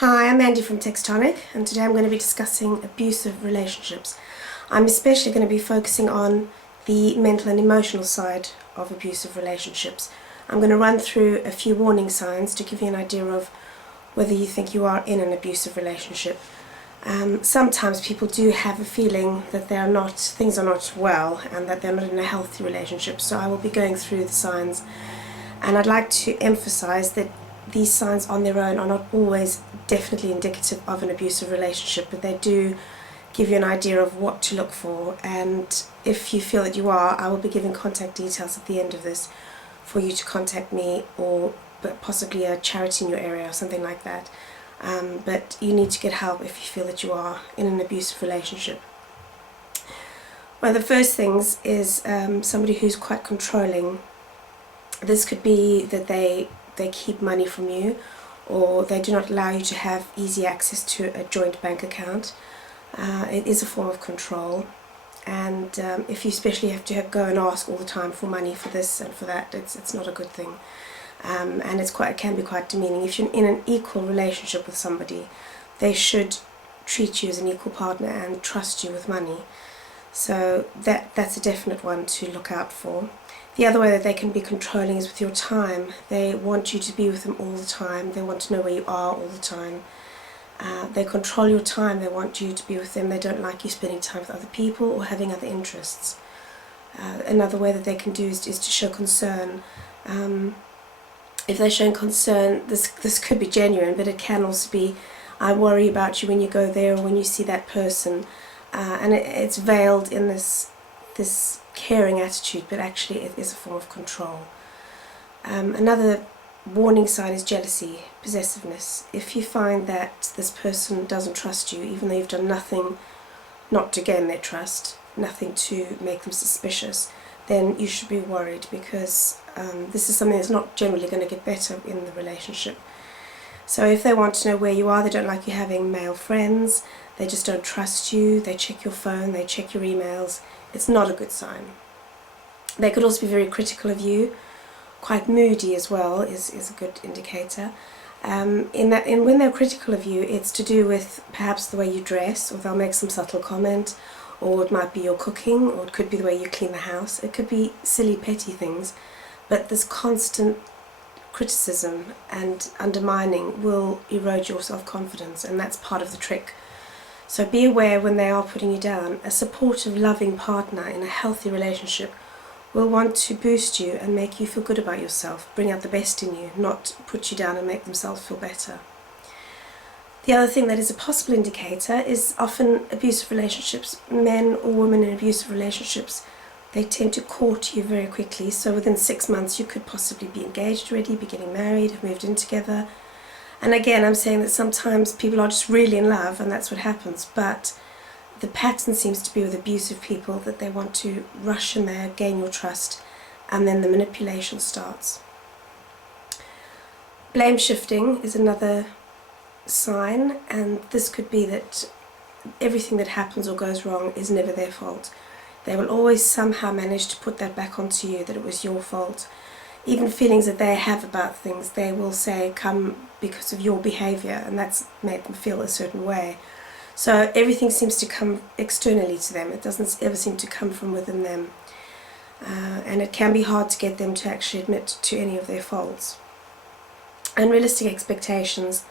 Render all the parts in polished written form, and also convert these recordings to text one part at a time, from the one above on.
Hi, I'm Andy from Textonic, and today I'm going to be discussing abusive relationships. I'm especially going to be focusing on the mental and emotional side of abusive relationships. I'm going to run through a few warning signs to give you an idea of whether you think you are in an abusive relationship. Sometimes people do have a feeling that things are not well and that they're not in a healthy relationship, so I will be going through the signs, and I'd like to emphasize that these signs on their own are not always definitely indicative of an abusive relationship, but they do give you an idea of what to look for. And if you feel that you are, I will be giving contact details at the end of this for you to contact me, or possibly a charity in your area or something like that. But you need to get help if you feel that you are in an abusive relationship. One of the first things is somebody who's quite controlling. This could be that they keep money from you, or they do not allow you to have easy access to a joint bank account. It is a form of control, and if you especially have to go and ask all the time for money for this and for that, it's not a good thing, and it can be quite demeaning. If you're in an equal relationship with somebody, they should treat you as an equal partner and trust you with money. So that's a definite one to look out for. The other way that they can be controlling is with your time. They want you to be with them all the time. They want to know where you are all the time. They control your time. They want you to be with them. They don't like you spending time with other people or having other interests. Another way that they can do is to show concern. If they're showing concern, this could be genuine, but it can also be, I worry about you when you go there or when you see that person. And it's veiled in this caring attitude, but actually it is a form of control. Another warning sign is jealousy, possessiveness. If you find that this person doesn't trust you, even though you've done nothing not to gain their trust, nothing to make them suspicious, then you should be worried, because this is something that's not generally going to get better in the relationship. So if they want to know where you are, they don't like you having male friends, they just don't trust you, they check your phone, they check your emails, it's not a good sign. They could also be very critical of you. Quite moody as well is a good indicator. When they're critical of you, it's to do with perhaps the way you dress, or they'll make some subtle comment, or it might be your cooking, or it could be the way you clean the house. It could be silly, petty things, but this constant criticism and undermining will erode your self-confidence, and that's part of the trick. So be aware when they are putting you down. A supportive, loving partner in a healthy relationship will want to boost you and make you feel good about yourself, bring out the best in you, not put you down and make themselves feel better. The other thing that is a possible indicator is often abusive relationships. Men or women in abusive relationships, they tend to court you very quickly. So within 6 months you could possibly be engaged already, be getting married, have moved in together. And again, I'm saying that sometimes people are just really in love and that's what happens, but the pattern seems to be with abusive people that they want to rush in there, gain your trust, and then the manipulation starts. Blame shifting is another sign, and this could be that everything that happens or goes wrong is never their fault. They will always somehow manage to put that back onto you, that it was your fault. Even feelings that they have about things, they will say come because of your behaviour, and that's made them feel a certain way. So everything seems to come externally to them. It doesn't ever seem to come from within them. And it can be hard to get them to actually admit to any of their faults. Unrealistic expectations.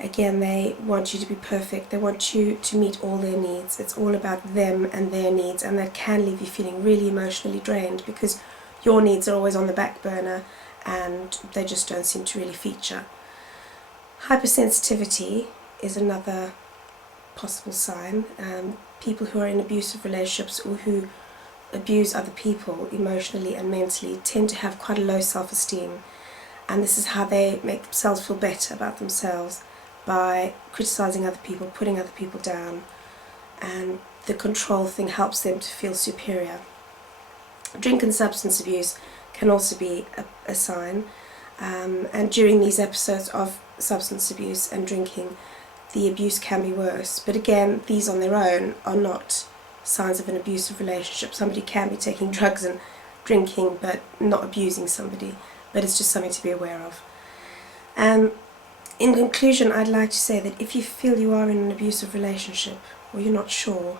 Again, they want you to be perfect. They want you to meet all their needs. It's all about them and their needs, and that can leave you feeling really emotionally drained because your needs are always on the back burner and they just don't seem to really feature. Hypersensitivity is another possible sign. People who are in abusive relationships or who abuse other people emotionally and mentally tend to have quite a low self-esteem, and this is how they make themselves feel better about themselves, by criticizing other people, putting other people down, and the control thing helps them to feel superior. Drink and substance abuse can also be a sign, and during these episodes of substance abuse and drinking, the abuse can be worse. But again, these on their own are not signs of an abusive relationship. Somebody can be taking drugs and drinking but not abusing somebody, but it's just something to be aware of. In conclusion, I'd like to say that if you feel you are in an abusive relationship or you're not sure,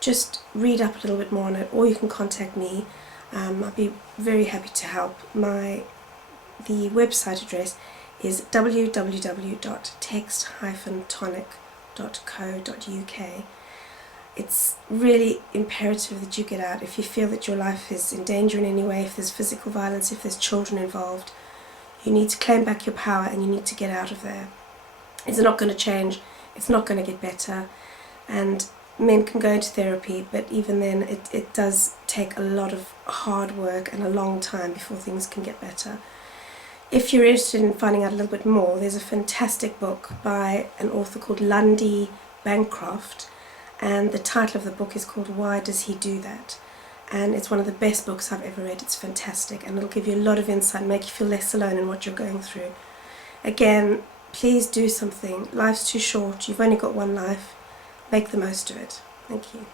just read up a little bit more on it, or you can contact me. I'd be very happy to help. The website address is www.text-tonic.co.uk. It's really imperative that you get out. If you feel that your life is in danger in any way, if there's physical violence, if there's children involved, you need to claim back your power and you need to get out of there. It's not going to change, it's not going to get better, and men can go into therapy, but even then it does take a lot of hard work and a long time before things can get better. If you're interested in finding out a little bit more, there's a fantastic book by an author called Lundy Bancroft, and the title of the book is called Why Does He Do That? And it's one of the best books I've ever read. It's fantastic, and it'll give you a lot of insight and make you feel less alone in what you're going through. Again, please do something. Life's too short. You've only got one life. Make the most of it. Thank you.